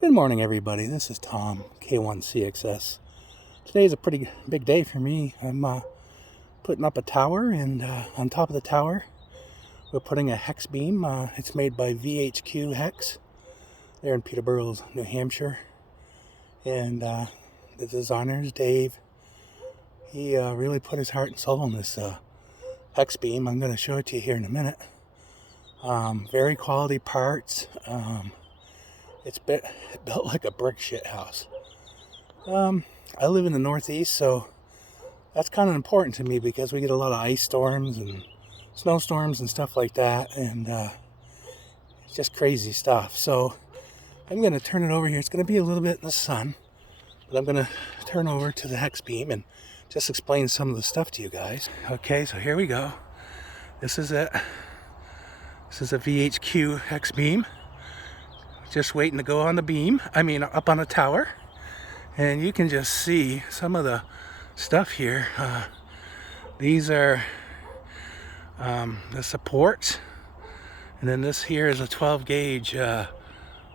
Good morning, everybody. This is Tom, K1CXS. Today is a pretty big day for me. I'm putting up a tower, and on top of the tower, we're putting a hex beam. It's made by VHQHex. They're in Peterborough, New Hampshire. And the designer is Dave. He really put his heart and soul on this hex beam. I'm going to show it to you here in a minute. Very quality parts. It's built like a brick shit house. I live in the Northeast, so that's kind of important to me because we get a lot of ice storms and snowstorms and stuff like that, and it's just crazy stuff. So I'm going to turn it over here. It's going to be a little bit in the sun, but I'm going to turn over to the hex beam and just explain some of the stuff to you guys. Okay, so here we go. This is it. This is a VHQ hex beam. Just waiting to go on the beam, up on a tower, and you can just see some of the stuff here. These are the supports, and then this here is a 12 gauge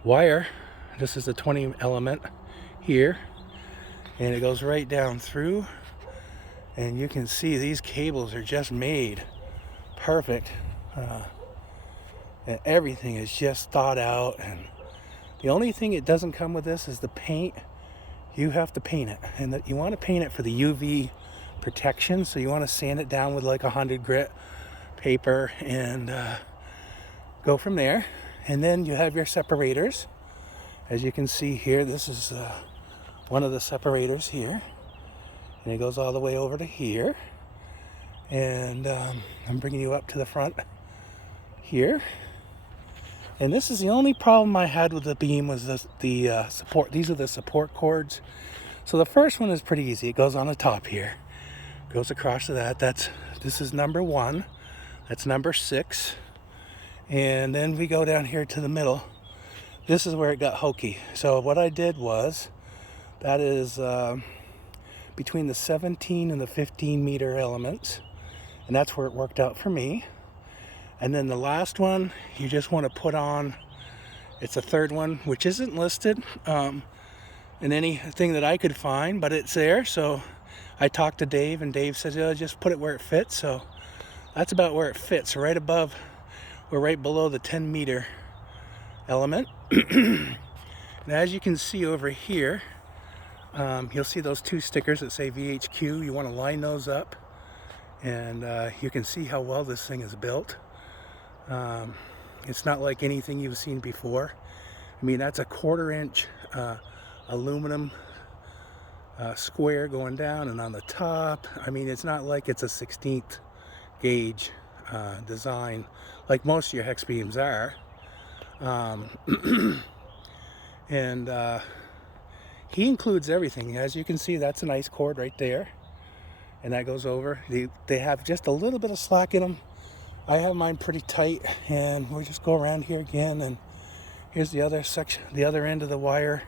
wire. This is a 20 element here, and it goes right down through, and you can see these cables are just made perfect, and everything is just thought out. And the only thing it doesn't come with this is the paint. You have to paint it, and you want to paint it for the UV protection. So you want to sand it down with like 100 grit paper and go from there. And then you have your separators. As you can see here, this is one of the separators here, and it goes all the way over to here. And I'm bringing you up to the front here. And this is the only problem I had with the beam was the support. These are the support cords. So the first one is pretty easy. It goes on the top here. Goes across to that. This is number 1. That's number 6. And then we go down here to the middle. This is where it got hokey. So what I did was, that is between the 17 and the 15 meter elements. And that's where it worked out for me. And then the last one, you just want to put on, it's a third one, which isn't listed in anything that I could find, but it's there. So I talked to Dave, and Dave said, just put it where it fits. So that's about where it fits, right above, or right below the 10 meter element. And as you can see over here, you'll see those 2 stickers that say VHQ. You want to line those up, and you can see how well this thing is built. It's not like anything you've seen before. That's a 1/4 inch aluminum square going down, and on the top, it's not like it's a 16th gauge design like most of your hex beams are. And he includes everything. As you can see, that's an ice cord right there, and that goes over. They have just a little bit of slack in them. I have mine pretty tight, and we'll just go around here again, and here's the other section, the other end of the wire.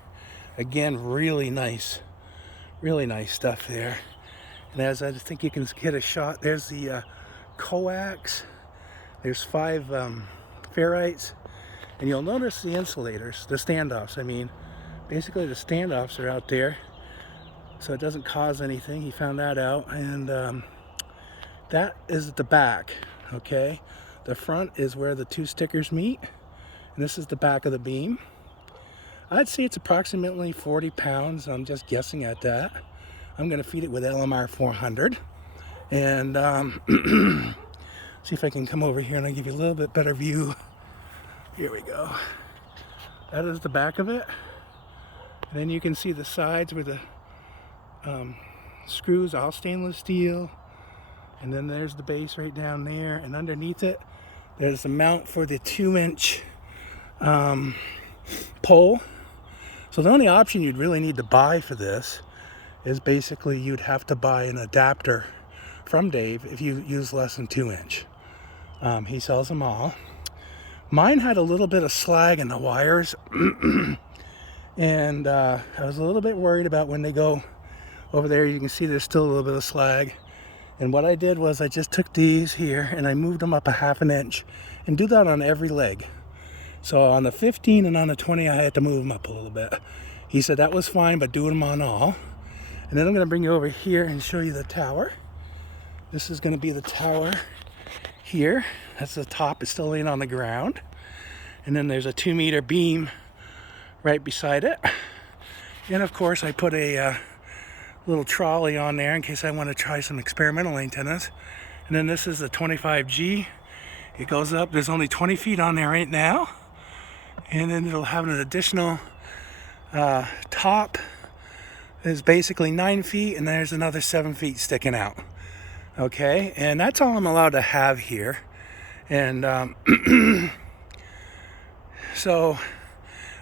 Again, really nice stuff there. And as I think you can get a shot, there's the coax. There's 5 ferrites, and you'll notice the insulators, the standoffs. Basically the standoffs are out there, so it doesn't cause anything. He found that out, and that is the back. Okay, the front is where the 2 stickers meet, and this is the back of the beam. I'd say it's approximately 40 pounds. I'm just guessing at that. I'm going to feed it with LMR 400, and see if I can come over here and I'll give you a little bit better view. Here we go. That is the back of it, and then you can see the sides where the screws, all stainless steel. And then there's the base right down there, and underneath it there's the mount for the 2-inch pole. So the only option you'd really need to buy for this is basically you'd have to buy an adapter from Dave if you use less than 2-inch. He sells them all. Mine had a little bit of slag in the wires, and I was a little bit worried about when they go over there. You can see there's still a little bit of slag. And what I did was I just took these here and I moved them up a 1/2 inch, and do that on every leg. So on the 15 and on the 20, I had to move them up a little bit. He said that was fine, but do them on all. And then I'm going to bring you over here and show you the tower. This is going to be the tower here. That's the top. It's still laying on the ground. And then there's a 2-meter beam right beside it. And of course, I put a little trolley on there in case I want to try some experimental antennas. And then this is the 25G. It goes up. There's only 20 feet on there right now. And then it'll have an additional top. Is basically 9 feet, and there's another 7 feet sticking out. Okay, and that's all I'm allowed to have here. And so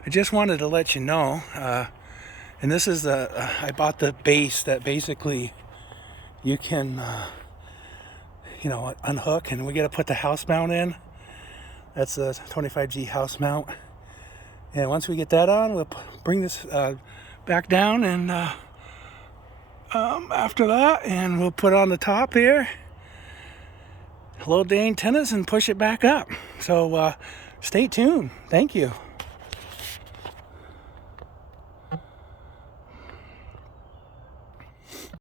I just wanted to let you know. And this is I bought the base that basically you can, unhook, and we got to put the house mount in. That's the 25G house mount. And once we get that on, we'll bring this back down, and after that, and we'll put on the top here, load the antennas, and push it back up. So stay tuned. Thank you.